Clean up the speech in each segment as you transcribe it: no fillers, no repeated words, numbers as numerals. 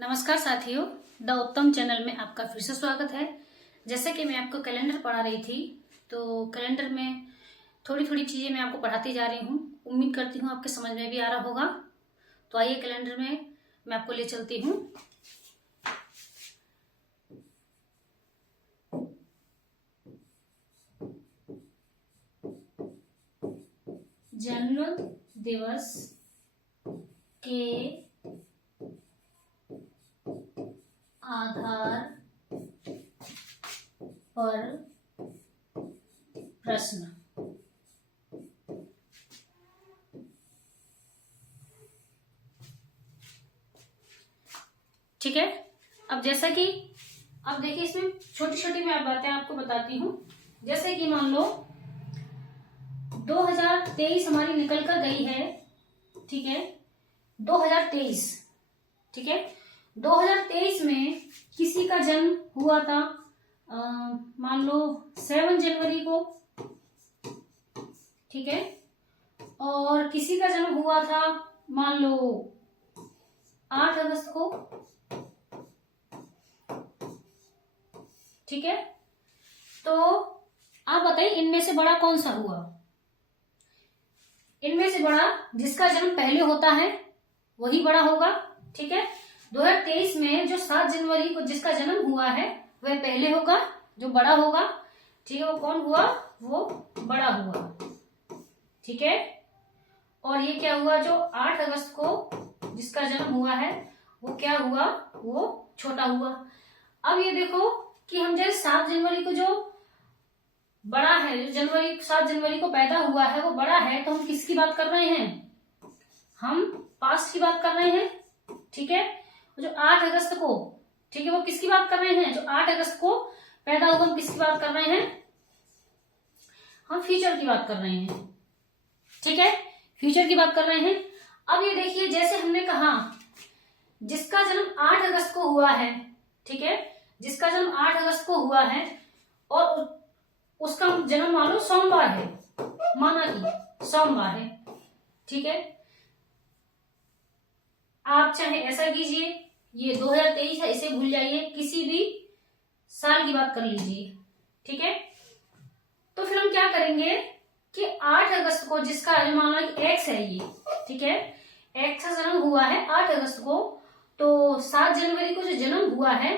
नमस्कार साथियों, द उत्तम चैनल में आपका फिर से स्वागत है। जैसे कि मैं आपको कैलेंडर पढ़ा रही थी, तो कैलेंडर में थोड़ी थोड़ी चीजें मैं आपको पढ़ाती जा रही हूँ। उम्मीद करती हूँ आपके समझ में भी आ रहा होगा। तो आइए कैलेंडर में मैं आपको ले चलती हूँ। जन्म दिवस के आधार पर प्रश्न। ठीक है। अब जैसा कि अब देखिए, इसमें छोटी छोटी मैं बातें आपको बताती हूँ। जैसे कि मान लो 2023 हमारी निकल कर गई है। ठीक है, 2023। ठीक है, 2023 में किसी का जन्म हुआ था मान लो 7 जनवरी को। ठीक है, और किसी का जन्म हुआ था मान लो 8 अगस्त को। ठीक है, तो आप बताइए इनमें से बड़ा कौन सा हुआ। इनमें से बड़ा जिसका जन्म पहले होता है वही बड़ा होगा। ठीक है, 2023 में जो 7 जनवरी को जिसका जन्म हुआ है वह पहले होगा, जो बड़ा होगा। ठीक है, वो कौन हुआ? वो बड़ा हुआ। ठीक है, और ये क्या हुआ? जो 8 अगस्त को जिसका जन्म हुआ है वो क्या हुआ? वो छोटा हुआ। अब ये देखो कि हम जैसे 7 जनवरी को जो बड़ा है, जो 7 जनवरी को पैदा हुआ है वो बड़ा है, तो हम किसकी बात कर रहे हैं? हम पास्ट की बात कर रहे हैं। ठीक है, जो 8 अगस्त को, ठीक है, वो किसकी बात कर रहे हैं? जो 8 अगस्त को पैदा हुआ, हम किसकी बात कर रहे हैं? हम फ्यूचर की बात कर रहे हैं। ठीक है, फ्यूचर की बात कर रहे हैं। अब ये देखिए, जैसे हमने कहा जिसका जन्म 8 अगस्त को हुआ है। ठीक है, जिसका जन्म 8 अगस्त को हुआ है और उसका जन्म मान लो सोमवार है, माना कि सोमवार है। ठीक है, आप चाहे ऐसा कीजिए, ये 2023 है इसे भूल जाइए, किसी भी साल की बात कर लीजिए। ठीक है, तो फिर हम क्या करेंगे कि 8 अगस्त को जिसका मान लो कि एक्स है ये। ठीक है, एक्स का जन्म हुआ है 8 अगस्त को, तो 7 जनवरी को जो जन्म हुआ है,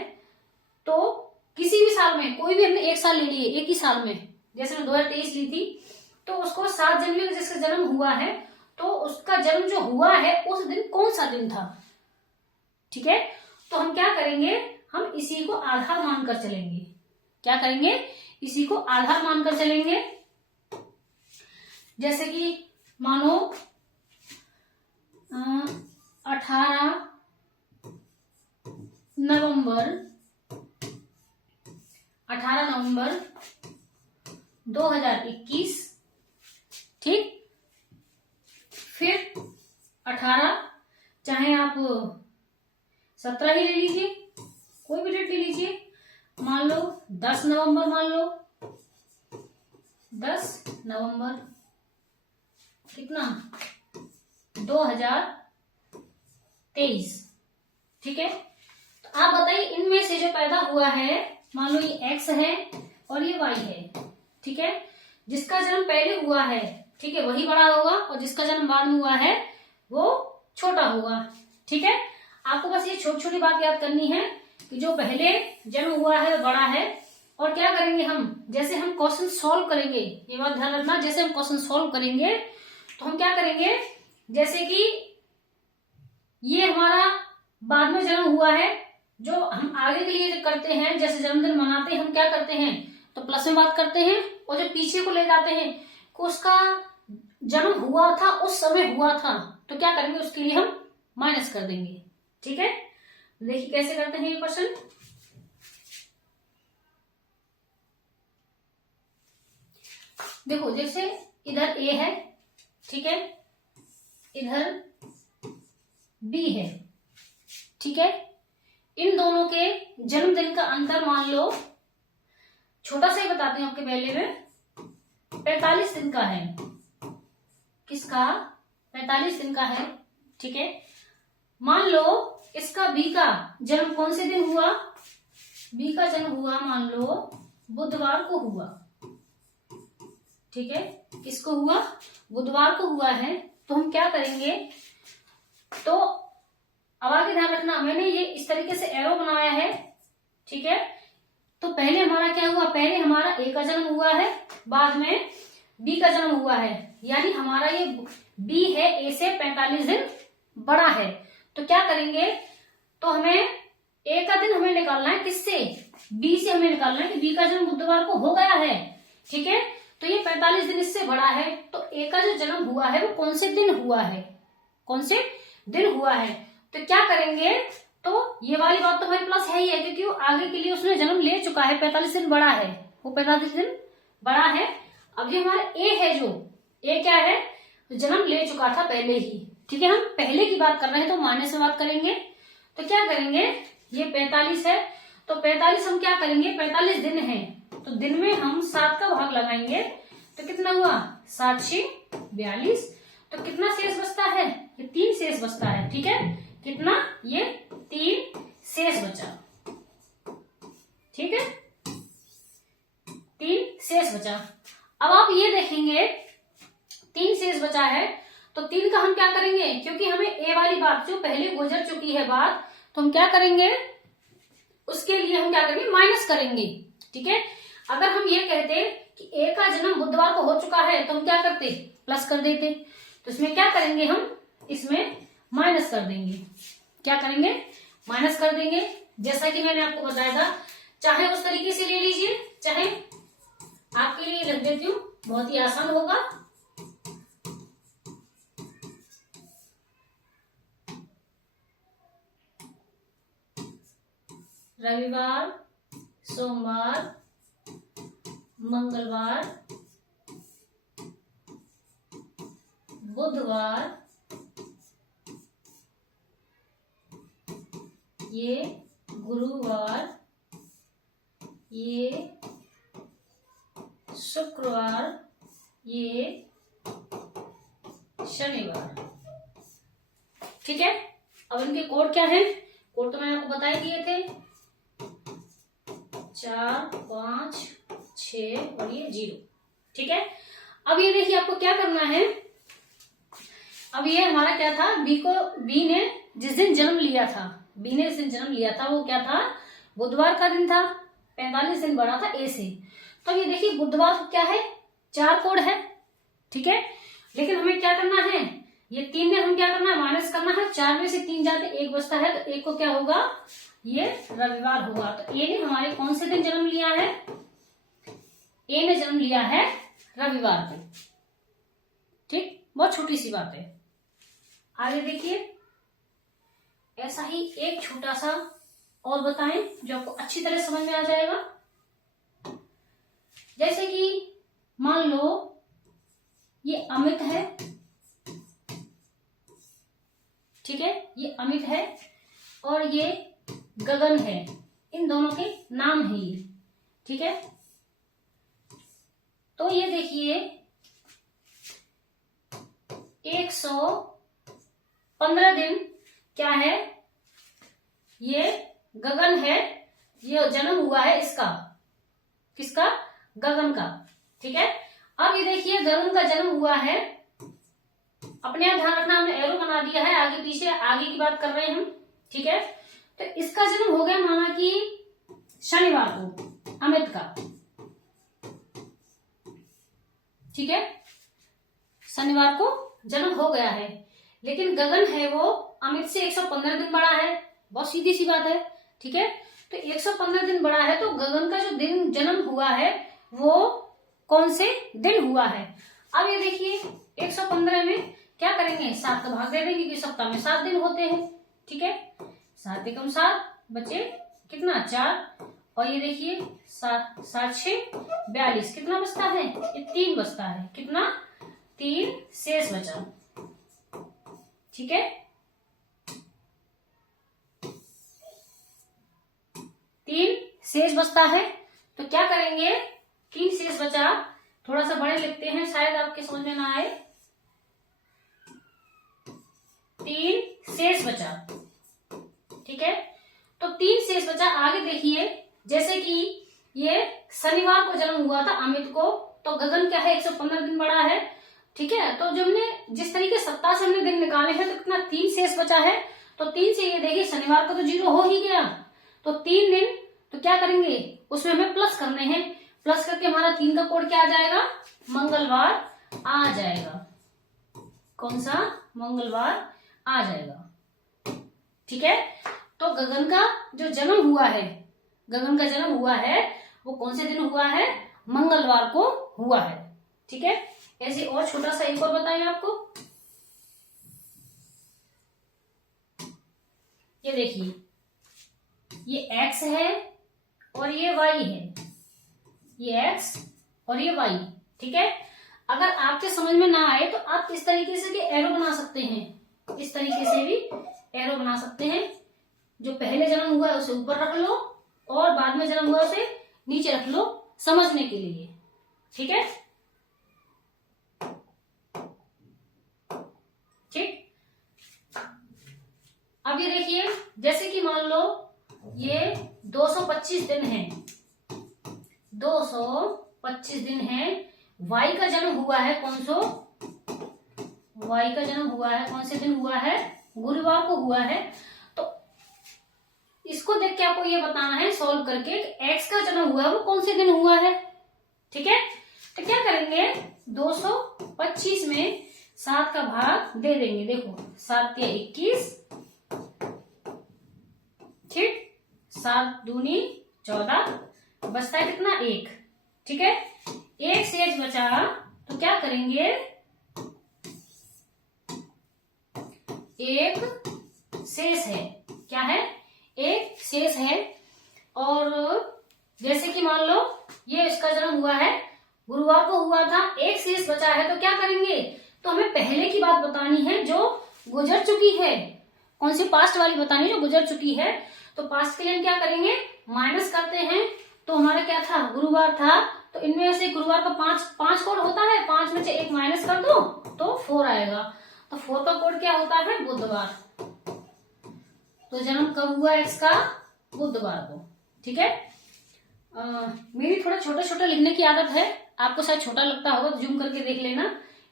तो किसी भी साल में कोई भी हमने एक साल ले लिए, एक ही साल में, जैसे मैं 2023 ली थी, तो उसको 7 जनवरी को जिसका जन्म हुआ है, तो उसका जन्म जो हुआ है उस दिन कौन सा दिन था? ठीक है, तो हम क्या करेंगे? हम इसी को आधार मानकर चलेंगे। क्या करेंगे? इसी को आधार मानकर चलेंगे। जैसे कि मानो 18 नवंबर 2021। ठीक, फिर 18, चाहे आप 17 ही ले लीजिए, कोई भी डेट ले लीजिए। मान लो 10 नवंबर, मान लो 10 नवंबर कितना? 2023। ठीक है, तो आप बताइए इनमें से जो पैदा हुआ है, मान लो ये एक्स है और ये वाई है। ठीक है, जिसका जन्म पहले हुआ है, ठीक है, वही बड़ा होगा, और जिसका जन्म बाद में हुआ है वो छोटा होगा। ठीक है, आपको बस ये छोटी छोटी बात याद करनी है कि जो पहले जन्म हुआ है वो बड़ा है। और क्या करेंगे हम? जैसे हम क्वेश्चन सॉल्व करेंगे, ये बात ध्यान रखना, जैसे हम क्वेश्चन सॉल्व करेंगे तो हम क्या करेंगे? जैसे कि ये हमारा बाद में जन्म हुआ है, जो हम आगे के लिए करते हैं, जैसे जन्मदिन मनाते हैं, हम क्या करते हैं? तो प्लस में बात करते हैं, और जब पीछे को ले जाते हैं कि उसका जन्म हुआ था, उस समय हुआ था, तो क्या करेंगे? उसके लिए हम माइनस कर देंगे। ठीक है, देखिए कैसे करते हैं ये क्वेश्चन। देखो, जैसे इधर ए है, ठीक है, इधर बी है। ठीक है, इन दोनों के जन्मदिन का अंतर मान लो, छोटा सा ही बताते हैं आपके पहले में, 45 दिन का है। किसका? 45 दिन का है। ठीक है, मान लो इसका बी का जन्म कौन से दिन हुआ? बी का जन्म हुआ मान लो बुधवार को हुआ, ठीक है। किसको हुआ? बुधवार को हुआ है। तो हम क्या करेंगे, तो अब आगे ध्यान रखना, मैंने ये इस तरीके से एरो बनाया है, ठीक है। तो पहले हमारा क्या हुआ, पहले हमारा ए का जन्म हुआ है, बाद में बी का जन्म हुआ है, यानी हमारा ये बी है ए से 45 दिन बड़ा है। तो क्या करेंगे, तो हमें ए का दिन हमें निकालना है किससे? बी से हमें निकालना है कि बी का जन्म बुधवार को हो गया है, ठीक है। तो ये 45 दिन इससे बड़ा है, तो ए का जो जन्म हुआ है वो कौन से दिन हुआ है, कौन से दिन हुआ है। तो क्या करेंगे, तो ये वाली बात तो हमारे प्लस है ही है, क्योंकि वो आगे के लिए उसने जन्म ले चुका है, 45 दिन बड़ा है, वो 45 दिन बड़ा है। अब ये हमारा ए है, जो ए क्या है, जन्म ले चुका था पहले ही, ठीक है। हम पहले की बात कर रहे हैं तो माइनस में बात करेंगे। तो क्या करेंगे, ये 45 है, तो 45 हम क्या करेंगे, 45 दिन है, तो दिन में हम 7 का भाग लगाएंगे, तो कितना हुआ, 7 6 42। तो कितना शेष बचता है, ये 3 शेष बचता है, ठीक है। कितना, ये 3 शेष बचा, ठीक है, 3 शेष बचा। अब आप ये देखेंगे 3 शेष बचा है, तो 3 का हम क्या करेंगे, क्योंकि हमें ए वाली बात जो पहले गुजर चुकी है बात, तो हम क्या करेंगे, उसके लिए हम क्या करेंगे, माइनस करेंगे, ठीक है। अगर हम ये कहते कि ए का जन्म बुधवार को हो चुका है, तो हम क्या करते, प्लस कर देते। तो इसमें क्या करेंगे, हम इसमें माइनस कर देंगे, क्या करेंगे, माइनस कर देंगे। जैसा कि मैंने आपको बताया था, चाहे उस तरीके से ले लीजिए, चाहे आपके लिए रख देती हूँ, बहुत ही आसान होगा। रविवार, सोमवार, मंगलवार, बुधवार, ये गुरुवार, ये शुक्रवार, ये शनिवार, ठीक है। अब इनके कोड क्या है, कोड तो मैंने आपको बता ही दिए थे, 4 5 6 और ये 0, ठीक है। अब ये देखिए आपको क्या करना है, अब ये हमारा क्या था, बी ने जिस दिन जन्म लिया था, बी ने जिस दिन जन्म लिया था वो क्या था, बुधवार का दिन था, 45 दिन बड़ा था ए से। तो ये देखिए बुधवार को क्या है, 4 कोड है, ठीक है। लेकिन हमें क्या करना है, ये 3 में हम क्या करना है, माइनस करना है। 4 में से 3 जाते 1 बचता है, तो 1 को क्या होगा, ये रविवार होगा। तो ए ने हमारे कौन से दिन जन्म लिया है, ए ने जन्म लिया है रविवार को, ठीक। बहुत छोटी सी बात है। आगे देखिए, ऐसा ही एक छोटा सा और बताएं जो आपको अच्छी तरह समझ में आ जाएगा। जैसे कि मान लो ये अमित है, ठीक है, ये अमित है और ये गगन है, इन दोनों के नाम है ये, ठीक है। तो ये देखिए 115 दिन क्या है, ये गगन है, ये जन्म हुआ है इसका, किसका, गगन का, ठीक है। अब ये देखिए गगन का जन्म हुआ है, अपने आप ध्यान रखना, हमने एरो बना दिया है, आगे पीछे आगे की बात कर रहे हैं हम, ठीक है। तो इसका जन्म हो गया माना कि शनिवार को, अमित का, ठीक है, शनिवार को जन्म हो गया है। लेकिन गगन है वो अमित से 115 दिन बड़ा है, बहुत सीधी सी बात है, ठीक है। तो 115 दिन बड़ा है, तो गगन का जो दिन जन्म हुआ है वो कौन से दिन हुआ है। अब ये देखिए 115 में क्या करेंगे, 7 का भाग दे देंगे, क्योंकि सप्ताह में 7 दिन होते हैं, ठीक है। 7 एकम 7 बचे कितना, 4, और ये देखिए 7 7 6 42, कितना बचता है, ये 3 बचता है, कितना, 3 शेष बचा, ठीक है। 3 शेष बचता है, तो क्या करेंगे, 3 शेष बचा, थोड़ा सा बड़े लिखते हैं शायद आपके समझ में ना आए, 3 शेष बचा, ठीक है। शेष बचा। आगे देखिए, जैसे कि ये शनिवार को जन्म हुआ था अमित को, तो गगन क्या है 115 दिन बड़ा है, ठीक है। तो जो हमने जिस तरीके सप्ताह से हमने दिन निकाले हैं तो कितना 3 शेष बचा है। तो 3 से ये देखिए शनिवार को तो 0 हो ही गया, तो 3 दिन, तो क्या करेंगे उसमें हमें प्लस करने हैं। प्लस करके हमारा 3 का कोड क्या आ जाएगा, मंगलवार आ जाएगा। कौन सा, मंगलवार आ जाएगा, ठीक है। तो गगन का जो जन्म हुआ है, गगन का जन्म हुआ है वो कौन से दिन हुआ है, मंगलवार को हुआ है, ठीक है। ऐसे और छोटा सा एक और बताएं आपको, ये देखिए ये x है और ये y है, ये x और ये y, ठीक है। अगर आपके समझ में ना आए तो आप इस तरीके से भी एरो बना सकते हैं, इस तरीके से भी एरो बना सकते हैं। जो पहले जन्म हुआ है उसे ऊपर रख लो और बाद में जन्म हुआ उसे नीचे रख लो, समझने के लिए, ठीक है। ठीक, अब ये देखिए, जैसे कि मान लो ये 225 दिन है, 225 दिन है। वाई का जन्म हुआ है कौन सो, वाई का जन्म हुआ है कौन से दिन हुआ है, गुरुवार को हुआ है। तो इसको देख के आपको ये बताना है सॉल्व करके एक्स का जन्म हुआ है वो कौन से दिन हुआ है, ठीक है। तो क्या करेंगे, 225 में 7 का भाग दे देंगे। देखो 7 या 21, ठीक, 7 दूनी 14, बचता है कितना 1, ठीक है। 1 शेष बचा, तो क्या करेंगे, 1 शेष है, क्या है, 1 शेष है। और जैसे कि मान लो ये इसका जन्म हुआ है गुरुवार को हुआ था, 1 शेष बचा है, तो क्या करेंगे, तो हमें पहले की बात बतानी है जो गुजर चुकी है, कौन सी, पास्ट वाली बतानी जो गुजर चुकी है। तो पास्ट के लिए हम क्या करेंगे, माइनस करते हैं। तो हमारा क्या था, गुरुवार था, तो इनमें से गुरुवार का 5 कोड होता है, 5 में से 1 माइनस कर दो तो 4 आएगा। तो 4 का कोड क्या होता है, बुधवार। तो जन्म कब हुआ एक्स का, बुधवार को, ठीक है। मेरी थोड़ा छोटा छोटा लिखने की आदत है, आपको शायद छोटा लगता होगा तो जूम करके देख लेना।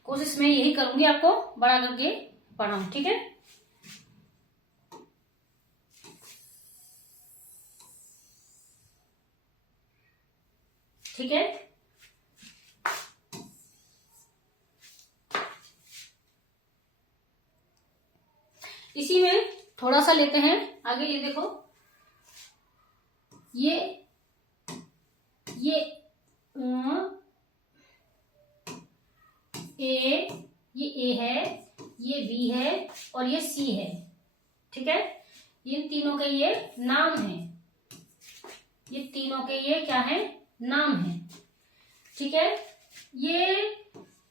कोशिश मैं यही करूंगी आपको बड़ा करके पढ़ाऊं, ठीक है। ठीक है, इसी में थोड़ा सा लेते हैं आगे। ये देखो ये ए है, ये बी है और ये सी है, ठीक है। इन तीनों के ये नाम है, ये तीनों के ये क्या है, नाम है, ठीक है। ये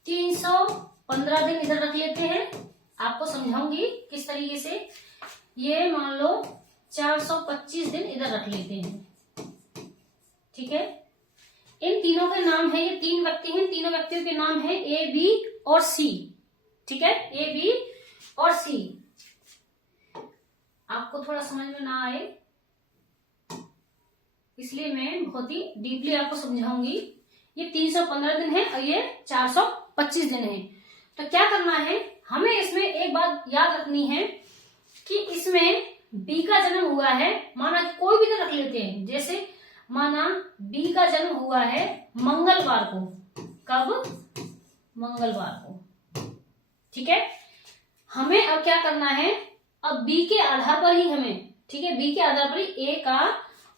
315 दिन इधर रख लेते हैं, आपको समझाऊंगी किस तरीके से। ये मान लो 425 दिन इधर रख लेते हैं, ठीक है। इन तीनों के नाम है, ये 3 व्यक्ति हैं, तीनों व्यक्तियों के नाम है ए, बी और सी, ठीक है, ए, बी और सी। आपको थोड़ा समझ में ना आए इसलिए मैं बहुत ही डीपली आपको समझाऊंगी। ये 315 दिन है और ये 425 दिन है। तो क्या करना है, हमें इसमें एक बात याद रखनी है कि इसमें बी का जन्म हुआ है, माना कोई भी तो रख लेते हैं, जैसे माना बी का जन्म हुआ है मंगलवार को, कब, मंगलवार को, ठीक है। हमें अब क्या करना है, अब बी के आधार पर ही हमें, ठीक है, बी के आधार पर ही ए का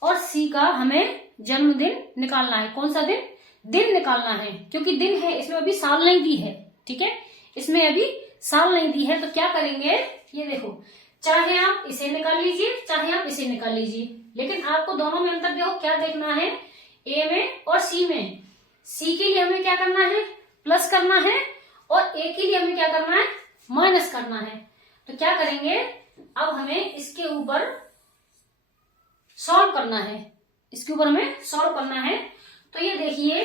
और सी का हमें जन्मदिन निकालना है। कौन सा दिन, दिन निकालना है, क्योंकि दिन है, इसमें अभी साल नहीं दी है, ठीक है, इसमें अभी साल नहीं दी है। तो क्या करेंगे, ये देखो, चाहे आप इसे निकाल लीजिए चाहे आप इसे निकाल लीजिए, लेकिन आपको दोनों में अंतर देखो क्या देखना है, ए में और सी में। सी के लिए हमें क्या करना है, प्लस करना है, और ए के लिए हमें क्या करना है, माइनस करना है। तो क्या करेंगे, अब हमें इसके ऊपर सॉल्व करना है, इसके ऊपर हमें सॉल्व करना है। तो ये देखिए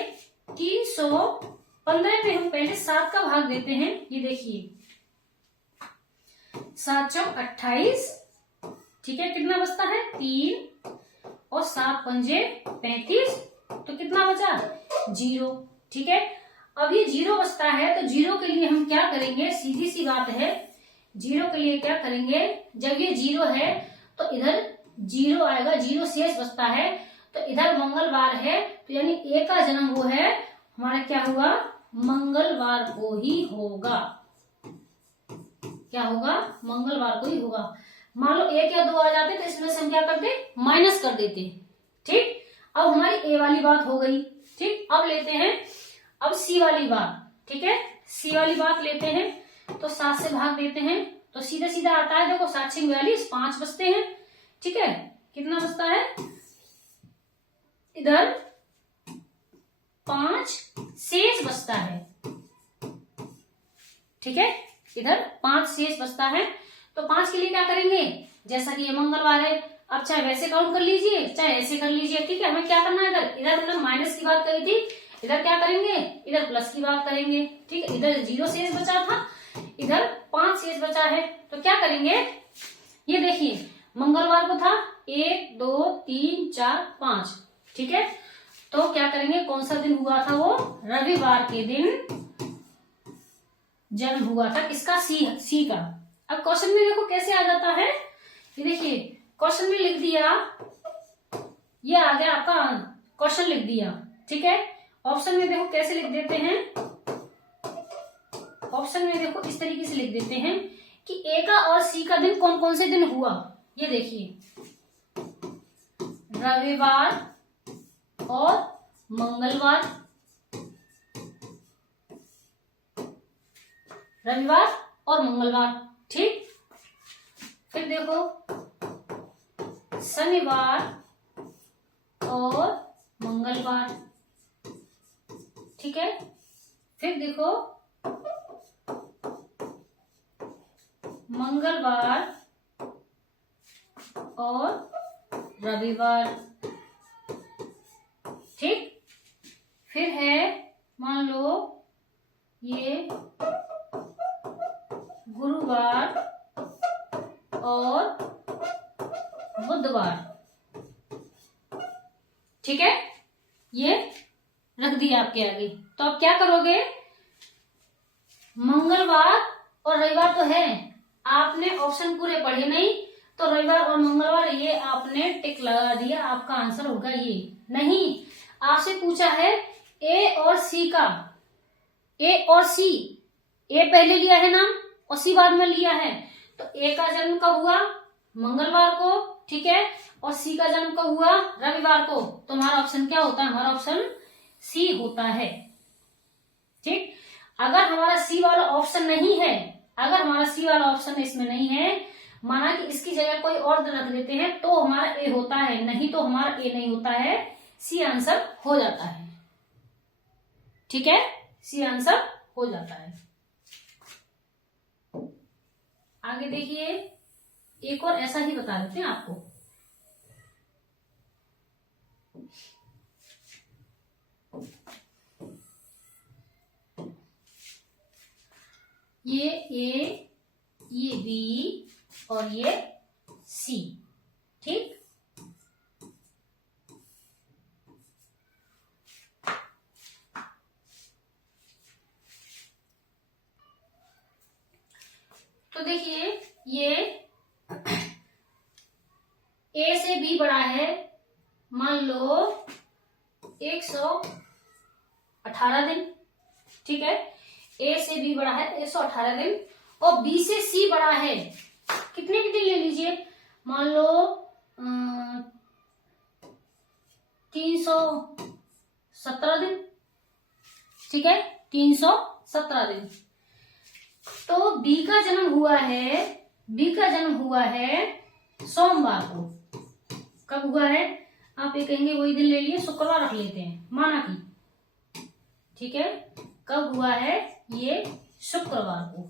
315 पे हम पहले 7 का भाग देते हैं। ये देखिए 7 चौक 28, ठीक है, कितना बचता है 3, और 7 पंजे 35, तो कितना बचा 0। ठीक है, अब ये 0 बचता है, तो 0 के लिए हम क्या करेंगे, सीधी सी बात है, 0 के लिए क्या करेंगे, जब ये 0 है तो इधर 0 आएगा, 0 शेष बचता है, तो इधर मंगलवार है, तो यानी ए का जन्म वो है हमारा क्या हुआ, मंगलवार को ही होगा। क्या होगा, मंगलवार को ही होगा। मान लो 1 या 2 आ जाते तो इसमें से हम क्या करते, माइनस कर देते। ठीक, अब हमारी ए वाली बात हो गई। ठीक, अब लेते हैं अब सी वाली बात। ठीक है, सी वाली बात लेते हैं, तो 7 से भाग देते हैं, तो सीधा सीधा आता है, देखो 7 6 42, 5 बचते हैं। ठीक है, कितना बचता है, इधर 5 शेष बचता है। ठीक है, इधर 5 शेष बचता है, तो 5 के लिए क्या करेंगे, जैसा कि ये मंगलवार है, अब चाहे वैसे काउंट कर लीजिए चाहे ऐसे कर लीजिए। ठीक है, हमें क्या करना है, इधर इधर मतलब माइनस की बात कही थी, इधर क्या करेंगे, इधर प्लस की बात करेंगे। ठीक है, इधर 0 शेष बचा था, इधर 5 शेष बचा है, तो क्या करेंगे, ये देखिए मंगलवार को था 1 2 3 4 5। ठीक है, तो क्या करेंगे, कौन सा दिन हुआ था, वो रविवार के दिन जन्म हुआ था, इसका सी का। अब क्वेश्चन में देखो कैसे आ जाता है, ये देखिए क्वेश्चन में लिख दिया, ये आ गया आपका क्वेश्चन लिख दिया। ठीक है, ऑप्शन में देखो कैसे लिख देते हैं, ऑप्शन में देखो इस तरीके से लिख देते हैं कि ए का और सी का दिन कौन कौन से दिन हुआ। ये देखिए रविवार और मंगलवार, रविवार और मंगलवार। ठीक, फिर देखो शनिवार और मंगलवार। ठीक है, फिर देखो मंगलवार और रविवार। ठीक, फिर है मान लो ये गुरुवार और बुधवार। ठीक है, ये रख दिया आपके आगे, तो आप क्या करोगे, मंगलवार और रविवार तो है, आपने ऑप्शन पूरे पढ़े नहीं, तो रविवार और मंगलवार ये आपने टिक लगा दिया, आपका आंसर होगा ये। नहीं, आपसे पूछा है ए और सी का, ए और सी, ए पहले लिया है नाम और सी बाद में लिया है, तो ए का जन्म कब हुआ, मंगलवार को। ठीक है, और सी का जन्म कब हुआ, रविवार को, तो हमारा ऑप्शन क्या होता है, हमारा ऑप्शन सी होता है। ठीक, अगर हमारा सी वाला ऑप्शन नहीं है, अगर हमारा सी वाला ऑप्शन इसमें नहीं है, माना कि इसकी जगह कोई और रख देते हैं, तो हमारा ए होता है, नहीं तो हमारा ए नहीं होता है, सी आंसर हो जाता है। ठीक है, सी आंसर हो जाता है। आगे देखिए, एक और ऐसा ही बता देते हैं आपको। ये ए, ये बी और ये सी। ठीक, तो देखिए ये ए से बी बड़ा है, मान लो 118 दिन। ठीक है, ए से बी बड़ा है 118 दिन, और बी से सी बड़ा है, कितने के दिन ले लीजिए, मान लो 317 दिन। ठीक है, 317 दिन। तो बी का जन्म हुआ है, बी का जन्म हुआ है सोमवार को। कब हुआ है, आप ये कहेंगे वही दिन ले लिए, शुक्रवार रख लेते हैं, माना कि। ठीक है, कब हुआ है, ये शुक्रवार को।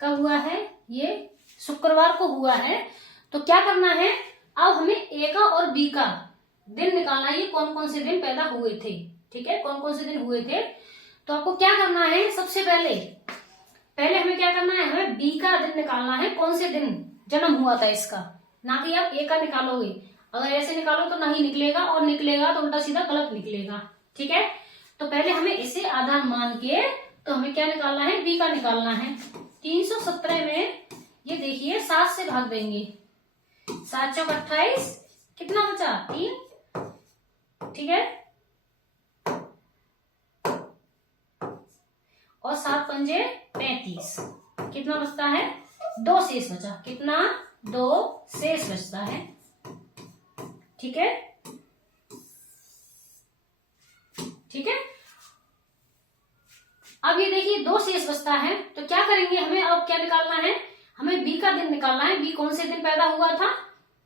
कब हुआ है, ये शुक्रवार को हुआ है। तो क्या करना है, अब हमें ए का और बी का दिन निकालना है, ये कौन कौन से दिन पैदा हुए थे। ठीक है, कौन कौन से दिन हुए थे, तो आपको क्या करना है, सबसे पहले हमें क्या करना है, हमें बी का दिन निकालना है, कौन से दिन जन्म हुआ था इसका, ना कि आप ए का निकालोगे। अगर ऐसे निकालो तो नहीं निकलेगा, और निकलेगा तो उल्टा सीधा गलत निकलेगा। ठीक है, तो पहले हमें इसे आधार मान के तो हमें क्या निकालना है, बी का निकालना है। 317 में ये देखिए 7 से भाग देंगे, 7 चौक 28, कितना बचा 3। ठीक है, और 7 पंजे 35, कितना बचता है 2 शेष बचा। कितना 2 शेष बचता है। ठीक है, ठीक है। अब ये देखिए 2 शेष बचता है, तो क्या करेंगे, हमें अब क्या निकालना है, हमें बी का दिन निकालना है। बी कौन से दिन पैदा हुआ था,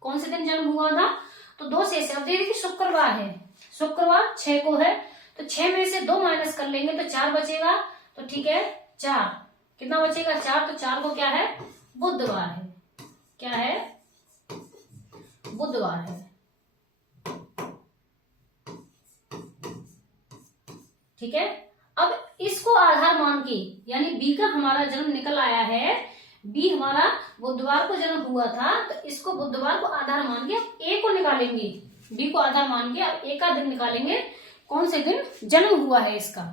कौन से दिन जन्म हुआ था, तो 2 शेष है। अब देखिए शुक्रवार है, शुक्रवार 6 को है, तो 6 में से 2 माइनस कर लेंगे तो 4 बचेगा। तो ठीक है 4, कितना बचेगा 4, तो 4 को क्या है, बुधवार है। क्या है, बुधवार है। ठीक है, अब इसको आधार मान के, यानी बी का हमारा जन्म निकल आया है, बी हमारा बुधवार को जन्म हुआ था, तो इसको बुधवार को आधार मान के ए को निकालेंगे। बी को आधार मान के अब ए का दिन निकालेंगे, कौन से दिन जन्म हुआ है इसका।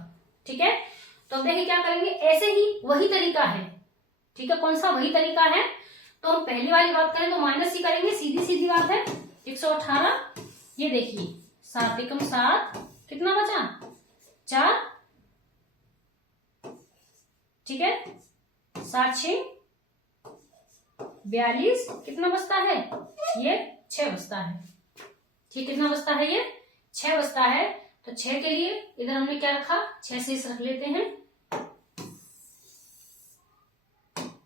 ठीक है, तो देखिए क्या करेंगे, ऐसे ही वही तरीका है। ठीक है, कौन सा वही तरीका है, तो हम पहली वाली बात करें तो माइनस ही करेंगे, सीधी सीधी बात है। 118, ये देखिए 7 एकम 7, कितना बचा 4। ठीक है, 7 6 42, कितना बचता है ये 6 बचता है। ठीक, कितना बचता है ये 6 बचता है। तो 6 के लिए इधर हमने क्या रखा, 6 शेष रख लेते हैं।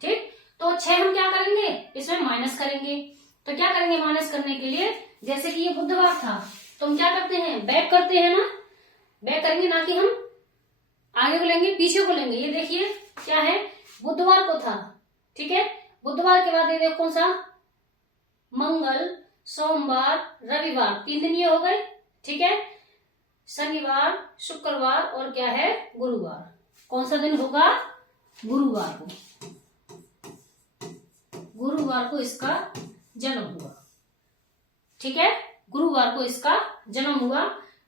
ठीक, तो 6 हम क्या करेंगे, इसमें माइनस करेंगे। तो क्या करेंगे माइनस करने के लिए, जैसे कि ये बुधवार था तो हम क्या करते हैं, बैक करते हैं ना, बैक करेंगे, ना कि हम आगे को लेंगे पीछे को लेंगे। ये देखिए क्या है, बुधवार को था। ठीक है, बुधवार के बाद ये देखो कौन सा, मंगल, सोमवार, रविवार, 3 दिन ये हो गए। ठीक है, शनिवार, शुक्रवार और क्या है गुरुवार। कौन सा दिन होगा, गुरुवार को, गुरुवार को इसका जन्म हुआ। ठीक है, गुरुवार को इसका जन्म हुआ,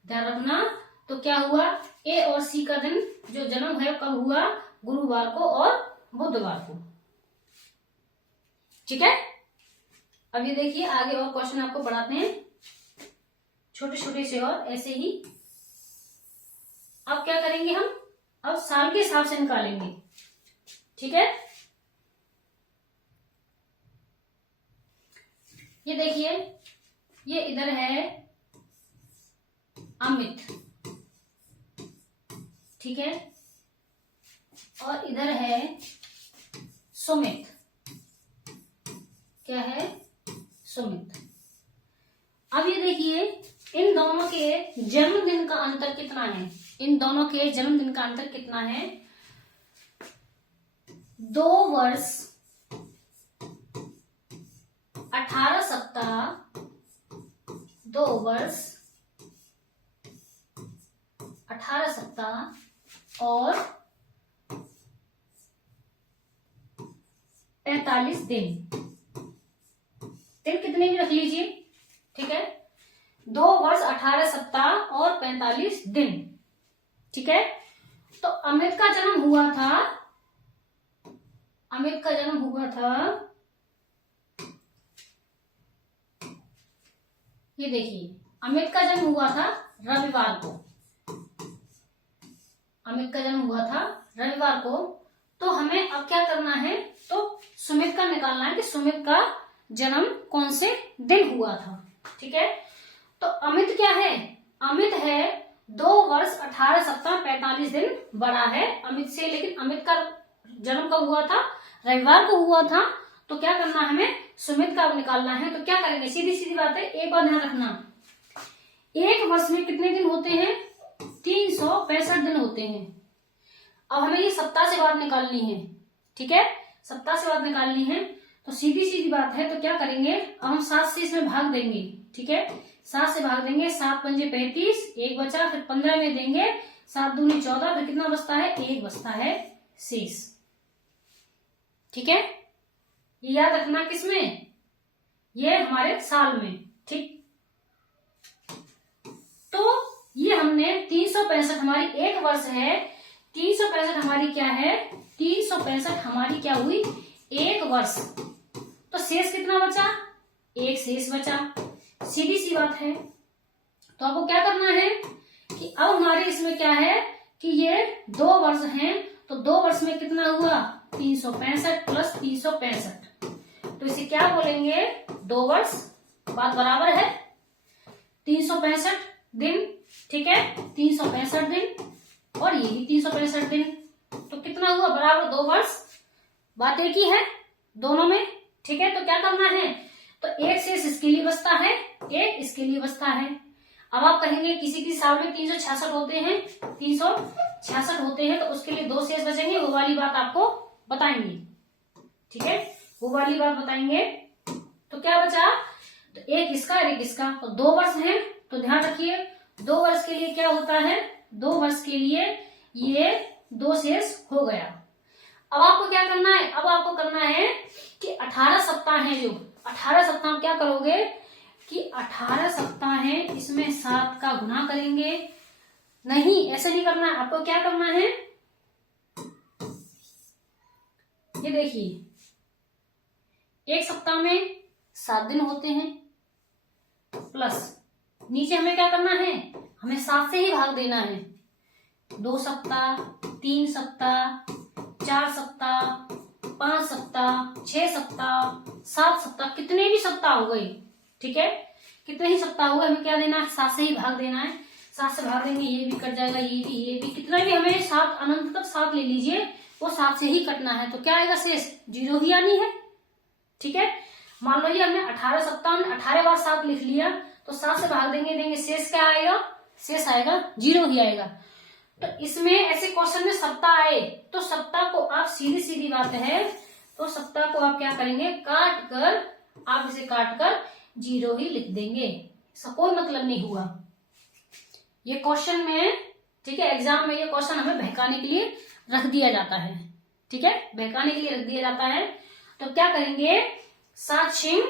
ध्यान रखना। तो क्या हुआ, ए और सी का दिन जो जन्म है कब हुआ, गुरुवार को और बुधवार को। ठीक है, अब ये देखिए आगे और क्वेश्चन आपको पढ़ाते हैं, छोटे छोटे से और ऐसे ही। अब क्या करेंगे हम, अब साल के हिसाब से निकालेंगे। ठीक है, ये देखिए, ये इधर है अमित। ठीक है, और इधर है सुमित। क्या है, सुमित। अब ये देखिए इन दोनों के जन्मदिन का अंतर कितना है, इन दोनों के जन्मदिन का अंतर कितना है, 2 वर्ष 18 सप्ताह, 2 वर्ष 18 सप्ताह और 45 दिन। दिन कितने भी रख लीजिए। ठीक है, 2 वर्ष 18 सप्ताह और 45 दिन। ठीक है, तो अमित का जन्म हुआ था, अमित का जन्म हुआ था, ये देखिए अमित का जन्म हुआ था रविवार को, अमित का जन्म हुआ था रविवार को। तो हमें अब क्या करना है, तो सुमित का निकालना है कि सुमित का जन्म कौन से दिन हुआ था। ठीक है, तो अमित क्या है, अमित है 2 वर्ष 18 सप्ताह 45 दिन बड़ा है अमित से, लेकिन अमित का जन्म कब हुआ था, रविवार को हुआ था। तो क्या करना है, हमें सुमित का निकालना है। तो क्या करेंगे, सीधी सीधी बात है, एक बार ध्यान रखना, एक वर्ष में कितने दिन होते हैं, 365 दिन होते हैं। अब हमें ये सप्ताह से बात निकालनी है। ठीक है, सप्ताह से बात निकालनी है, तो सीधी सीधी बात है। तो क्या करेंगे, अब हम 7 से इसमें भाग देंगे। ठीक है, 7 से भाग देंगे, 7 पंजे 35, 1 बचा, फिर 15 में देंगे, 7 दूनी 14, फिर कितना बचता है, 1 बचता है शेष। ठीक है, ये याद रखना किसमें, ये हमारे साल में, ठीक। तो ये हमने 365 हमारी एक वर्ष है, 365 हमारी क्या है, 365 हमारी क्या हुई, एक वर्ष। तो शेष कितना बचा, एक शेष बचा, सीधी सी बात है। तो आपको क्या करना है कि अब हमारे इसमें क्या है कि ये 2 वर्ष हैं, तो 2 वर्ष में कितना हुआ, 365 प्लस 365। तो इसे क्या बोलेंगे, 2 वर्ष। बात बराबर है, 365 दिन, ठीक है, 365 दिन और ये भी 365 दिन, तो कितना हुआ, बराबर 2 वर्ष। बात एक ही है दोनों में, ठीक है। तो क्या करना है, तो एक शेष इसके लिए बचता है, एक इसके लिए बचता है। अब आप कहेंगे किसी किसी साल में 366 होते हैं, 366 होते हैं, तो उसके लिए 2 शेष बचेंगे, वो वाली बात आपको बताएंगे, ठीक है, वो वाली बात बताएंगे। तो क्या बचा, तो एक इसका और एक इसका, तो 2 वर्ष हैं, तो ध्यान रखिए 2 वर्ष के लिए क्या होता है, 2 वर्ष के लिए ये 2 शेष हो गया। अब आपको क्या करना है, अब आपको करना है कि 18 सप्ताह हैं, जो 18 सप्ताह क्या करोगे कि 18 सप्ताह हैं, इसमें 7 का गुना करेंगे। नहीं, ऐसे नहीं करना है, आपको क्या करना है, ये देखिए एक सप्ताह में 7 दिन होते हैं, प्लस नीचे हमें क्या करना है, हमें 7 से ही भाग देना है। 2 सप्ताह, 3 सप्ताह, 4 सप्ताह, 5 सप्ताह, 6 सप्ताह, 7 सप्ताह, कितने भी सप्ताह हो गए, ठीक है, कितने ही सप्ताह हो गए, हमें क्या देना है, 7 से ही भाग देना है। 7 से भाग देंगे, ये भी कट जाएगा, ये भी, कितना भी हमें 7 अनंत तक 7 ले लीजिए, वो 7 से ही कटना है। तो क्या आएगा, शेष 0 ही आनी है, ठीक है। मान लो ये हमने 18 सप्ताह में 18 बार 7 लिख लिया, तो 7 से भाग देंगे, शेष क्या आएगा, शेष आएगा 0 ही आएगा। तो इसमें ऐसे क्वेश्चन में सप्ताह आए, तो सप्ताह को आप सीधी सीधी बात है, तो सप्ताह को आप क्या करेंगे, काट कर, आप इसे काट कर 0 ही लिख देंगे, इसका कोई मतलब नहीं हुआ। ये क्वेश्चन में, ठीक है, एग्जाम में ये क्वेश्चन हमें बहकाने के लिए रख दिया जाता है, ठीक है, बहकाने के लिए रख दिया जाता है। तो क्या करेंगे, 7 छिंग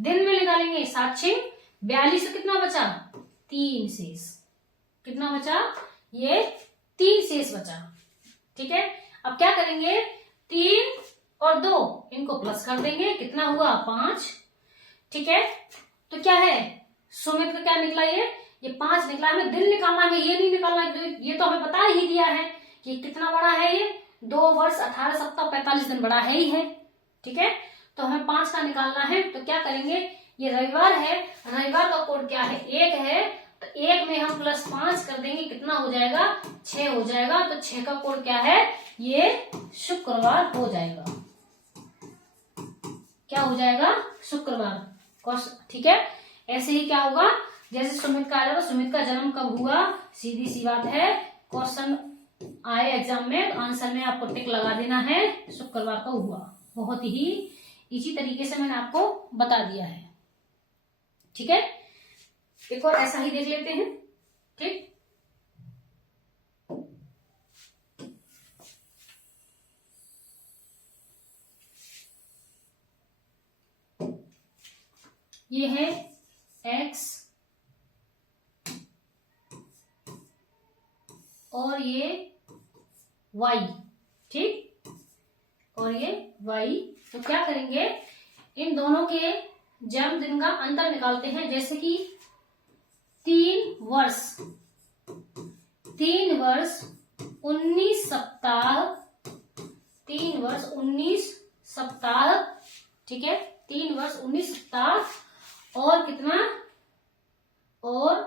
दिन में निकालेंगे, 7 छिंग 42 से कितना बचा, 3 शेष, कितना बचा, ये 3 शेष बचा, ठीक है। अब क्या करेंगे, 3 और 2 इनको प्लस कर देंगे, कितना हुआ, 5, ठीक है। तो क्या है, सुमित का क्या निकला, ये 5 निकला। हमें दिन निकालना है, ये नहीं निकालना है, ये तो हमें बता ही दिया है कि कितना बड़ा है, ये 2 वर्ष 18 सप्ताह 45 दिन बड़ा है ही है, ठीक है। तो हमें 5 का निकालना है, तो क्या करेंगे, ये रविवार है, रविवार का कोड क्या है, 1 है, तो 1 में हम प्लस 5 कर देंगे, कितना हो जाएगा, 6 हो जाएगा। तो 6 का कोड क्या है, ये शुक्रवार हो जाएगा, क्या हो जाएगा, शुक्रवार, ठीक है। ऐसे ही क्या होगा, जैसे सुमित का आ जाएगा, सुमित का जन्म कब हुआ, सीधी सी बात है, क्वेश्चन आए एग्जाम में, तो आंसर में आपको टिक लगा देना है, शुक्रवार को हुआ। बहुत ही इसी तरीके से मैंने आपको बता दिया है, ठीक है। एक और ऐसा ही देख लेते हैं, ठीक। ये है x और ये y, ठीक, और ये y। तो क्या करेंगे, इन दोनों के जन्मदिन का अंतर निकालते हैं। जैसे कि 3 वर्ष 19 सप्ताह, 3 वर्ष 19 सप्ताह, ठीक है, 3 वर्ष 19 सप्ताह और कितना, और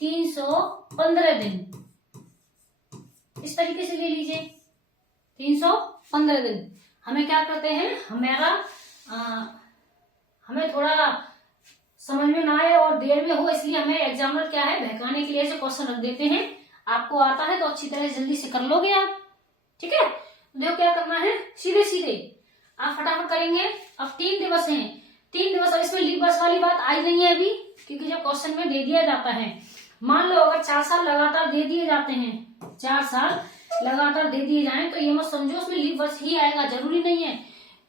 315 दिन, इस तरीके से ले लीजिए, 315 दिन। हमें क्या करते हैं, हमें थोड़ा समझ में ना आए और देर में हो, इसलिए हमें एग्जामिनर क्या है, बहकाने के लिए ऐसे क्वेश्चन रख देते हैं। आपको आता है तो अच्छी तरह जल्दी से कर लोगे आप, ठीक है। देखो क्या करना है, सीधे सीधे आप फटाफट करेंगे। अब 3 दिवस हैं, 3 दिवस, और इसमें लीप वर्ष वाली बात आई नहीं है अभी, क्योंकि जब क्वेश्चन में दे दिया जाता है, मान लो अगर 4 साल लगातार दे दिए जाते हैं, 4 साल लगातार दे दिए जाएं, तो ये मत समझो उसमें लीप वर्ष ही आएगा, जरूरी नहीं है।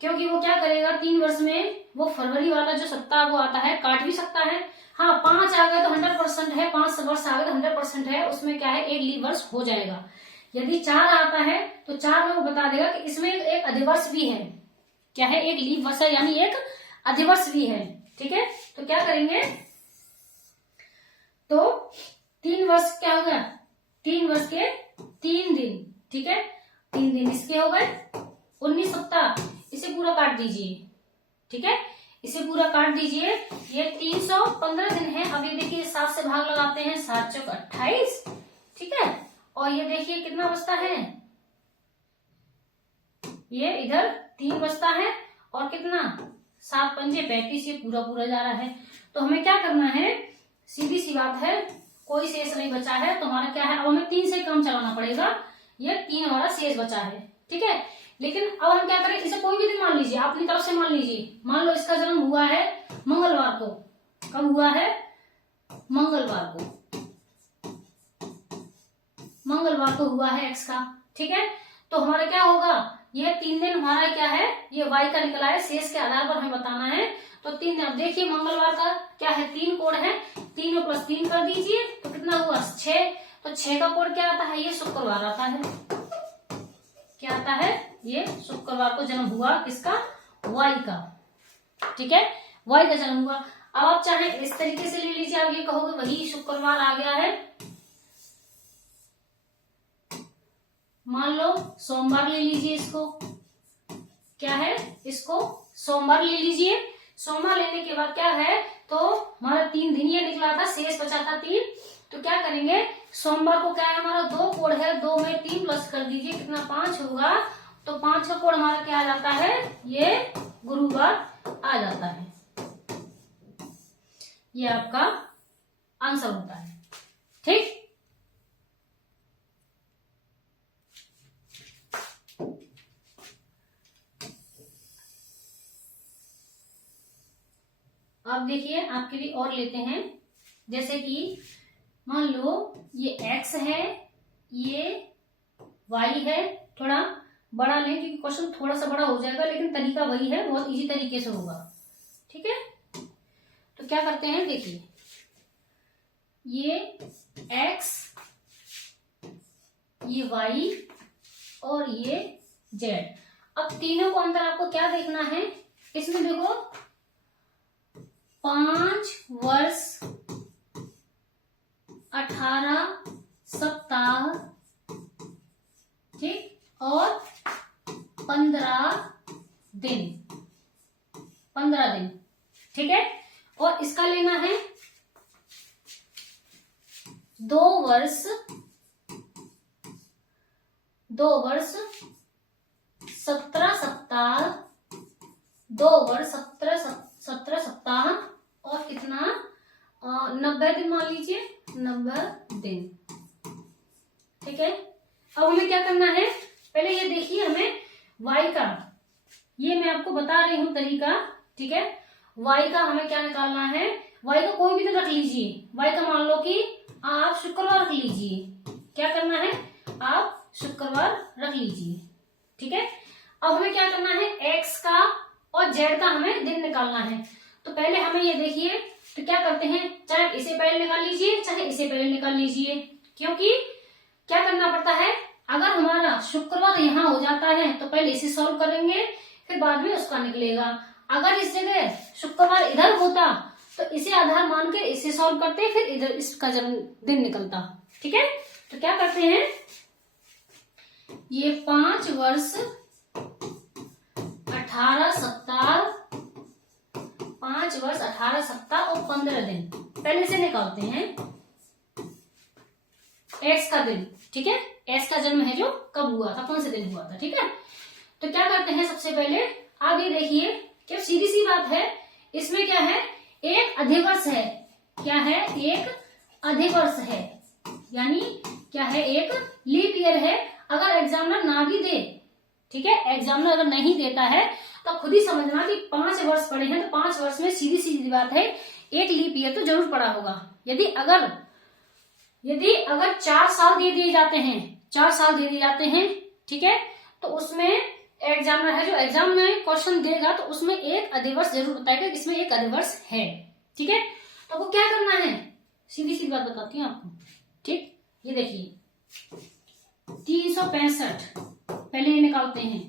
क्योंकि वो क्या करेगा 3 वर्ष में वो फरवरी वाला जो सप्ताह वो आता है काट भी सकता है। हाँ 5 आ गए तो 100% है, 5 वर्ष आ गए तो 100% है, उसमें क्या है एक लीप वर्ष हो जाएगा। यदि 4 आता है तो 4 में वो बता देगा कि इसमें एक अधिवर्ष भी है। क्या है? एक लीप वर्ष है, यानी एक अधिवर्ष भी है। ठीक है, तो क्या करेंगे, तो 3 वर्ष क्या हो गया, 3 वर्ष के 3 दिन। ठीक है, 3 दिन इसके हो गए, 19 सप्ताह, इसे पूरा काट दीजिए। ठीक है, इसे पूरा काट दीजिए, ये 315 दिन है। अब ये देखिए 7 से भाग लगाते हैं, 7 चौक 28। ठीक है, और ये देखिए कितना बचता है, ये इधर 3 बचता है और कितना 7 पंजे 35, ये पूरा पूरा जा रहा है। तो हमें क्या करना है, सीधी सी बात है, कोई शेष नहीं बचा है तो हमारा क्या है, अब हमें 3 से कम चलाना पड़ेगा, ये 3 हमारा शेष बचा है। ठीक है, लेकिन अब हम क्या करें, इसे कोई भी दिन मान लीजिए, अपनी तरफ से मान लीजिए। मान लो इसका जन्म हुआ है मंगलवार को, कब हुआ है, मंगलवार को, मंगलवार को हुआ है एक्स का। ठीक है, तो हमारा क्या होगा, ये 3 दिन हमारा क्या है, ये वाई का निकला है, शेष के आधार पर हमें बताना है। तो 3 दिन, अब देखिए मंगलवार का क्या है, 3 कोड है, 3 में +3 कर दीजिए तो कितना हुआ 6। तो 6 का कोड क्या आता है, ये शुक्रवार आता है। क्या आता है, ये शुक्रवार को जन्म हुआ किसका, वाई का। ठीक है, वाई का जन्म हुआ। अब आप चाहे इस तरीके से ले लीजिए, आप ये कहोगे वही शुक्रवार आ गया है। मान लो सोमवार ले लीजिए, इसको क्या है, इसको सोमवार ले लीजिए। सोमवार लेने के बाद क्या है, तो हमारा 3 दिन ये निकला था, शेष बचा था 3। तो क्या करेंगे, सोमवार को क्या है, हमारा 2 कोड है, 2 में 3 प्लस कर दीजिए, कितना 5 होगा। तो 5 का कोड हमारा क्या आ जाता है, ये गुरुवार आ जाता है। ये आपका आंसर होता है। ठीक, अब देखिए आपके लिए और लेते हैं, जैसे कि मान लो ये x है, ये y है। थोड़ा बड़ा लें क्योंकि क्वेश्चन थोड़ा सा बड़ा हो जाएगा, लेकिन तरीका वही है, बहुत इजी तरीके से होगा। ठीक है, तो क्या करते हैं, देखिए ये x, ये y और ये z। अब तीनों को अंदर आपको क्या देखना है, इसमें देखो 5 वर्ष 18 सप्ताह, ठीक, और 15 दिन, 15 दिन। ठीक है, और इसका लेना है 2 वर्ष 17 सप्ताह, 2 वर्ष 17 सप्ताह और कितना 90 दिन मान लीजिए, 90 दिन। ठीक है, अब हमें क्या करना है, पहले ये देखिए हमें y का, ये मैं आपको बता रही हूं तरीका। ठीक है, y का हमें क्या निकालना है, y का कोई भी दिन रख लीजिए। y का मान लो कि आप शुक्रवार रख लीजिए। क्या करना है, आप शुक्रवार रख लीजिए। ठीक है, अब हमें क्या करना है, x का और z का हमें दिन निकालना है। तो पहले हमें ये देखिए, तो क्या करते हैं, चाहे इसे पहले निकाल लीजिए, चाहे इसे पहले निकाल लीजिए, क्योंकि क्या करना पड़ता है, अगर हमारा शुक्रवार यहाँ हो जाता है तो पहले इसे सॉल्व करेंगे, फिर बाद में उसका निकलेगा। अगर इस जगह शुक्रवार इधर होता तो इसे आधार मान के इसे सॉल्व करते, फिर इधर इसका जन्मदिन निकलता। ठीक है, तो क्या करते हैं, ये 5 वर्ष 18 सप्ताह, 5 वर्ष 18 सप्ताह और 15 दिन, पहले से निकालते हैं एक्स का दिन। ठीक है, एक्स का जन्म है जो कब हुआ था, कौन से दिन हुआ था। ठीक है, तो क्या करते हैं, सबसे पहले आप ये देखिए कि सीधी सी बात है, इसमें क्या है, एक अधिवर्ष है। क्या है, एक अधिवर्ष है, यानी क्या है, एक लीप ईयर है। अगर एग्जामिनर ना भी दे, ठीक है, एग्जामिनर अगर नहीं देता है तो खुद ही समझना कि 5 वर्ष पड़े हैं, तो 5 वर्ष में सीधी सीधी बात है एक लीप ईयर तो जरूर पड़ा होगा। यदि अगर 4 साल दे दिए जाते हैं, 4 साल दे दिए जाते हैं, ठीक है, तो उसमें एग्जामिनर है जो एग्जाम में क्वेश्चन देगा तो उसमें एक अधिवर्ष जरूर बताएगा कि इसमें एक अधिवर्ष है। ठीक है, तो आपको क्या करना है, सीधी सी बात बताती हूँ आपको। ठीक, ये देखिए 365 पहले ये निकालते हैं।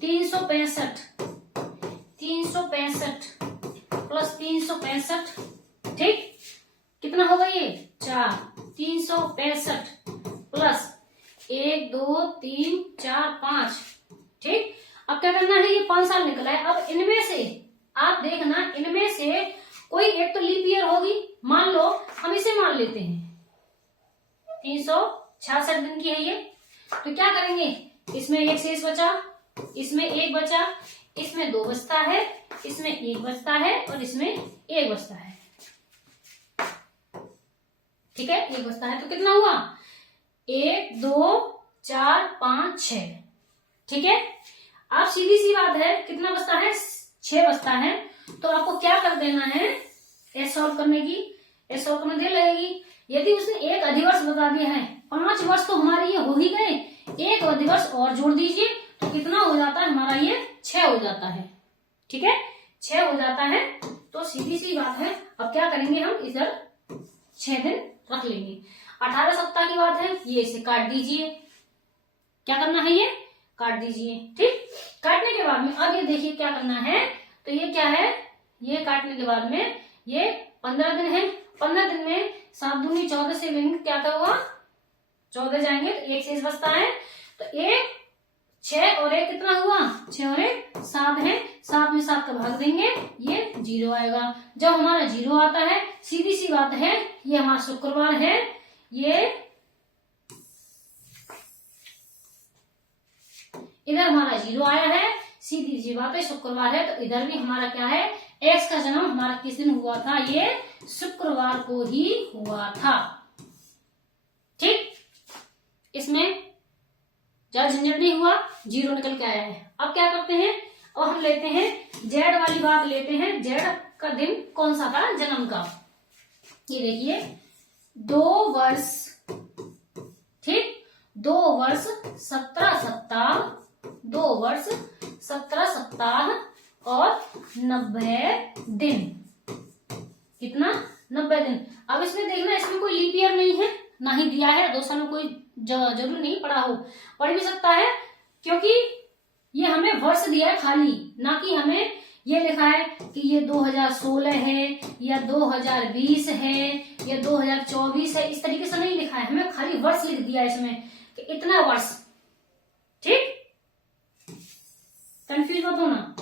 365 प्लस 365, ठीक, कितना होगा ये 4। 365 प्लस 1 2 3 4 5, ठीक। अब क्या करना है, ये 5 साल निकला है। अब इनमें से आप देखना, इनमें से कोई एक तो लीप ईयर होगी। मान लो हम इसे मान लेते हैं 366 दिन की है ये, तो क्या करेंगे, इसमें एक शेष बचा, इसमें एक बचा, इसमें 2 बचता है, इसमें 1 बचता है और इसमें 1 बचता है। ठीक है, 1 बचता है तो कितना हुआ 1 2 4 5 6। ठीक है, आप सीधी सी बात है, कितना बचता है 6 बचता है। तो आपको क्या कर देना है, एस सॉल्व करने की, एस सॉल्व करने देर लगेगी। यदि उसने एक अधिवर्ष बता दिया है, 5 वर्ष तो हमारे ये हो ही गए, एक अधिवर्ष और जोड़ दीजिए तो कितना हो जाता है हमारा, ये 6 हो जाता है। ठीक है, 6 हो जाता है। तो सीधी सी बात है, अब क्या करेंगे हम, इधर 6 दिन रख लेंगे। 18 सप्ताह की बात है, ये इसे काट दीजिए। क्या करना है, ये काट दीजिए। ठीक, काटने के बाद में अब ये देखिए क्या करना है, तो ये क्या है, ये काटने के बाद में ये 15 दिन है। 15 दिन में 7 दूनी 14 से लेंगे, क्या होगा 14 जाएंगे तो 1 शेष बचता है। तो 1 6 और 1 कितना हुआ, 6 और 1 7 है, 7 में 7 का भाग देंगे, ये 0 आएगा। जब हमारा 0 आता है, सीधी सी बात है, ये हमारा शुक्रवार है, ये इधर हमारा 0 आया है, सीधी सी बात है शुक्रवार है, तो इधर भी हमारा क्या है, एक्स का जन्म हमारा किस दिन हुआ था, ये शुक्रवार को ही हुआ था। ठीक, इसमें ज्यादा झंझट नहीं हुआ, 0 निकल के आया है। अब क्या करते हैं, और हम लेते हैं जेड वाली बात लेते हैं, जेड का दिन कौन सा था जन्म का। ये देखिए 2 वर्ष, ठीक, 2 वर्ष 17 सप्ताह, 2 वर्ष 17 सप्ताह और 90 दिन। कितना, 90 दिन। अब इसमें देखना, इसमें कोई लीप ईयर नहीं है, ना ही दिया है, 2 साल में कोई जरूर नहीं पढ़ा हो, पढ़ भी सकता है, क्योंकि ये हमें वर्ष दिया है खाली, ना कि हमें ये लिखा है कि ये 2016 है या 2020 है या 2024 है, इस तरीके से नहीं लिखा है, हमें खाली वर्ष लिख दिया है इसमें कि इतना वर्ष। ठीक, कंफ्यूज मत होना।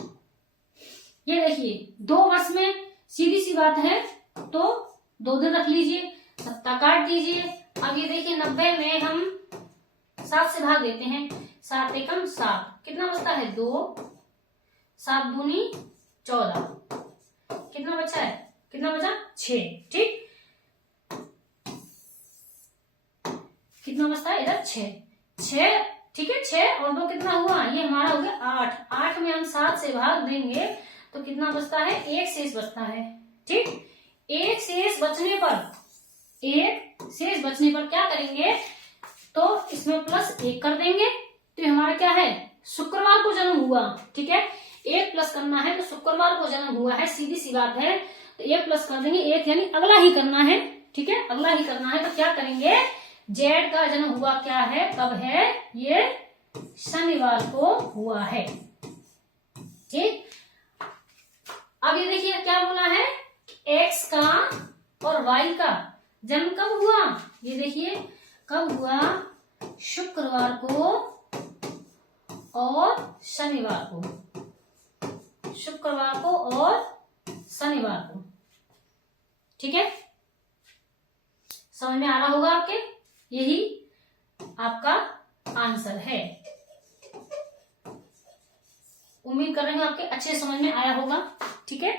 ये देखिए 2 वर्ष में सीधी सी बात है, तो 2 दिन रख लीजिए, सप्ताह काट दीजिए। अब ये देखिए 90 में हम 7 से भाग देते हैं, 7 एकम 7, कितना बचता है 2, 7 दूनी 14, कितना बचा है, कितना बचा 6। ठीक, कितना बचता है इधर 6। ठीक है, 6 और 2 कितना हुआ, ये हमारा हो गया 8। 8 में हम 7 से भाग देंगे तो कितना बचता है, 1 शेष बचता है। ठीक, 1 शेष बचने पर क्या करेंगे, तो इसमें प्लस 1 कर देंगे, तो हमारा क्या है, शुक्रवार को जन्म हुआ। ठीक है, 1 प्लस करना है, तो शुक्रवार को जन्म हुआ है, सीधी सी बात है, तो 1 प्लस कर देंगे, 1 यानी अगला ही करना है। ठीक है, अगला ही करना है, तो क्या करेंगे, जेड का जन्म हुआ क्या है, कब है, ये शनिवार को हुआ है। ठीक, अब ये देखिए क्या बोला है, एक्स का और वाई का जन्म कब हुआ, ये देखिए कब हुआ, शुक्रवार को और शनिवार को, शुक्रवार को और शनिवार को। ठीक है, समझ में आ रहा होगा आपके, यही आपका आंसर है। उम्मीद कर रहे हैं आपके अच्छे समझ में आया होगा। ठीक है,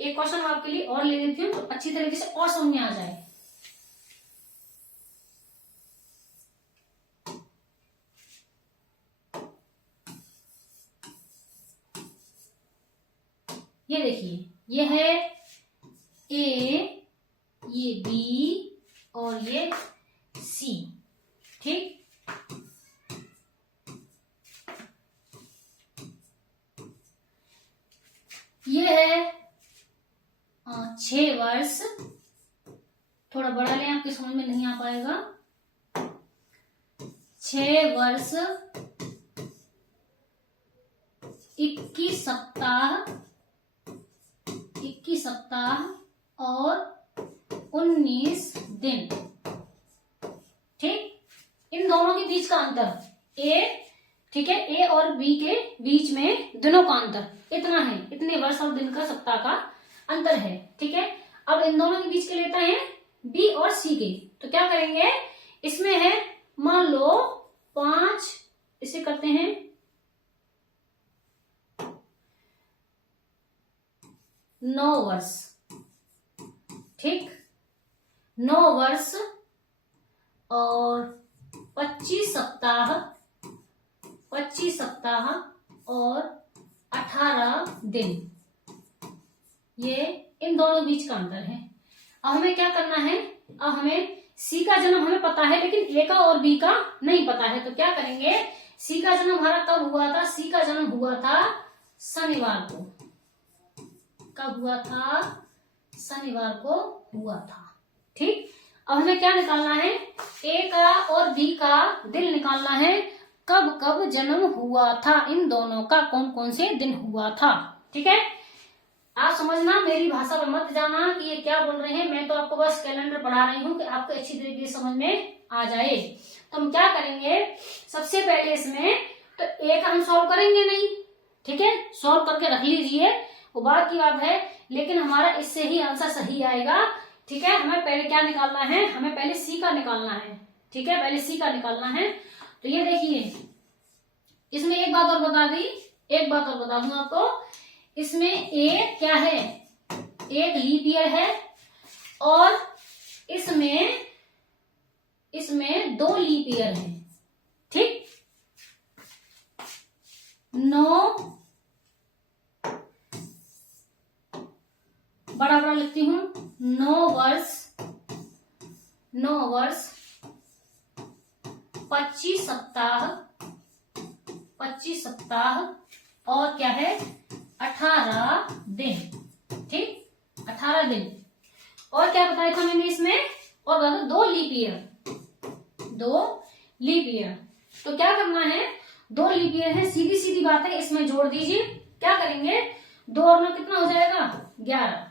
एक क्वेश्चन आपके लिए और ले लेती हूँ, तो अच्छी तरीके से और समझ में आ जाए। ये देखिए, ये है ए, ये बी और ये सी। ठीक, ये है 6 वर्ष, थोड़ा बड़ा लें, आपके समझ में नहीं आ पाएगा। 6 वर्ष 21 सप्ताह, 21 सप्ताह और 19 दिन। ठीक, इन दोनों के बीच का अंतर ए, ठीक है, ए और बी के बीच में दिनों का अंतर इतना है, इतने वर्ष और दिन का सप्ताह का अंतर है। ठीक है, अब इन दोनों के बीच के लेते हैं बी और सी के। तो क्या करेंगे, इसमें है मान लो 5, इसे करते हैं 9 वर्ष। ठीक, 9 वर्ष और 25 सप्ताह, 25 सप्ताह और 18 दिन, ये इन दोनों बीच का अंतर है। अब हमें क्या करना है, अब हमें सी का जन्म हमें पता है लेकिन ए का और बी का नहीं पता है। तो क्या करेंगे, सी का जन्म हमारा कब हुआ था, सी का जन्म हुआ था शनिवार को। कब हुआ था, शनिवार को हुआ था। ठीक, अब हमें क्या निकालना है, ए का और बी का दिन निकालना है, कब कब जन्म हुआ था, इन दोनों का कौन कौन से दिन हुआ था। ठीक है, आप समझना, मेरी भाषा में मत जाना कि ये क्या बोल रहे हैं, मैं तो आपको बस कैलेंडर पढ़ा रही हूँ कि आपको अच्छी तरीके से समझ में आ जाए। तो हम क्या करेंगे, सबसे पहले इसमें तो ए का हम सॉल्व करेंगे नहीं, ठीक है, सॉल्व करके रख लीजिए, वो बात की बात है, लेकिन हमारा इससे ही आंसर सही आएगा। ठीक है, हमें पहले क्या निकालना है, हमें पहले सी का निकालना है। ठीक है, पहले सी का निकालना है। तो ये देखिए, इसमें एक बात और बता दी, एक बात और बता दूं आपको, इसमें एक क्या है, एक लीप ईयर है और इसमें 2 लीप ईयर है। ठीक, 9, बड़ा बड़ा लिखती हूं, 9 वर्ष 25 सप्ताह, 25 सप्ताह और क्या है 18 दिन। ठीक, 18 दिन। और क्या बताया था मैंने इसमें, और बता दो 2 लीप ईयर, 2 लीप ईयर। तो क्या करना है, 2 लीप ईयर है, सीधी सीधी बात है, इसमें जोड़ दीजिए। क्या करेंगे, 2 और 9 कितना हो जाएगा 11,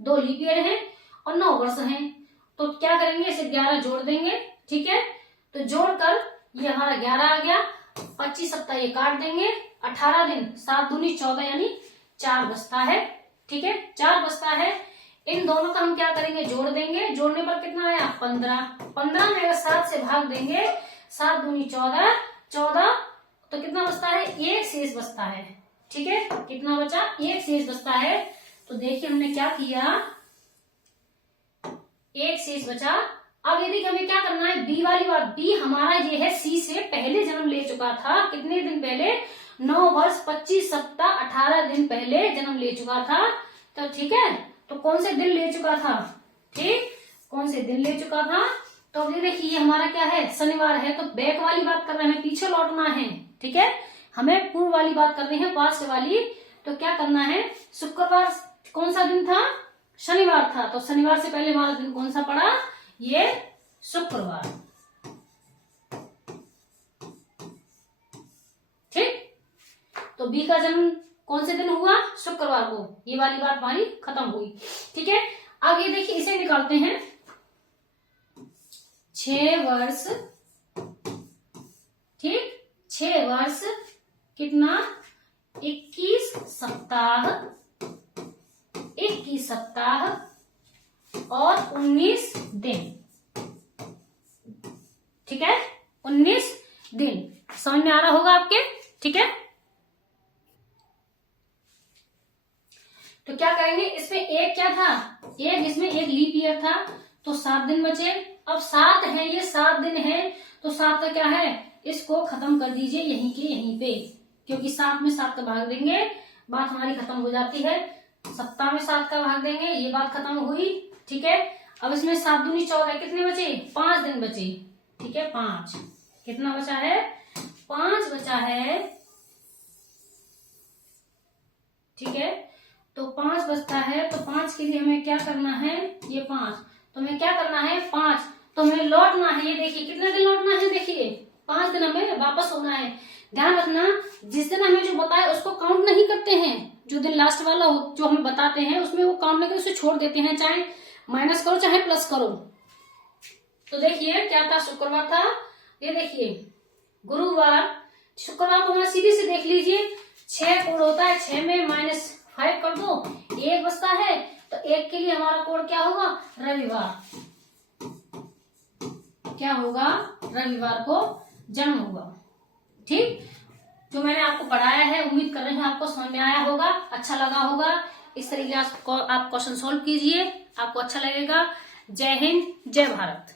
2 लीप ईयर है और 9 वर्ष हैं, तो क्या करेंगे, इसे 11 जोड़ देंगे। ठीक है, तो जोड़कर ये हमारा 11 आ गया, 25 सप्ताह ये काट देंगे, 18 दिन, 7 दूनी 14 यानी 4 बचता है। ठीक है, 4 बचता है, इन दोनों का हम क्या करेंगे, जोड़ देंगे। जोड़ने पर कितना आया 15, 15 में अगर 7 से भाग देंगे, 7 दूनी 14, 14 तो कितना बचता है, 1 शेष बचता है। ठीक है, कितना बचा, 1 शेष बचता है। तो देखिए हमने क्या किया, 1 शेष बचा। अब यदि हमें क्या करना है, बी वाली बात, बी हमारा ये है सी से पहले जन्म ले चुका था, कितने दिन पहले, 9 वर्ष 25 सप्ताह 18 दिन पहले जन्म ले चुका था। तो ठीक है, तो कौन से दिन ले चुका था, ठीक, कौन से दिन ले चुका था। तो अभी देखिए ये हमारा क्या है, शनिवार है, तो बैक वाली बात कर रहे हैं, पीछे लौटना है। ठीक है, हमें पूर्व वाली बात करनी है, पास्ट वाली। तो क्या करना है, शुक्रवार कौन सा दिन था, शनिवार था, तो शनिवार से पहले हमारा दिन कौन सा पड़ा, ये शुक्रवार। ठीक, तो बी का जन्म कौन से दिन हुआ, शुक्रवार को, ये वाली बात हमारी खत्म हुई। ठीक है, अब ये देखिए इसे निकालते हैं, 6 वर्ष, ठीक, 6 वर्ष कितना, 21 सप्ताह, 21 सप्ताह और 19 दिन। ठीक है, 19 दिन, समझ में आ रहा होगा आपके। ठीक है, तो क्या करेंगे, इसमें एक क्या था, एक इसमें एक लीप ईयर था, तो 7 दिन बचे। अब 7 है, ये 7 दिन है, तो 7 का क्या है, इसको खत्म कर दीजिए यहीं के यहीं पे, क्योंकि 7 में 7 का भाग देंगे, बात हमारी खत्म हो जाती है। सप्ताह में 7 का भाग देंगे, ये बात खत्म हुई। ठीक है, अब इसमें 7 दूनी 14, कितने बचे, 5 दिन बचे। ठीक है, 5, कितना बचा है, 5 बचा है। ठीक है, तो 5 बचता है, तो 5 के लिए हमें क्या करना है, ये 5, तो हमें क्या करना है 5, तो हमें लौटना है, ये देखिए कितने दिन लौटना है, देखिए 5 दिन हमें वापस होना है। ध्यान रखना, जिस दिन हमें जो बताया उसको काउंट नहीं करते हैं, जो दिन लास्ट वाला जो हमें बताते हैं उसमें वो काउंट नहीं करते, उसे छोड़ देते हैं, चाहे माइनस करो चाहे प्लस करो। तो देखिए क्या था, शुक्रवार था, ये देखिए गुरुवार, शुक्रवार को हमारा सीधे से देख लीजिए 6 कोड होता है, 6 में -5 कर दो, 1 बचता है, तो 1 के लिए हमारा कोड क्या होगा, रविवार, क्या होगा, रविवार को जन्म होगा। ठीक, जो मैंने आपको पढ़ाया है उम्मीद कर रही हूँ आपको समझ में आया होगा, अच्छा लगा होगा। इस तरीके आप क्वेश्चन सॉल्व कीजिए, आपको अच्छा लगेगा। जय हिंद, जय भारत।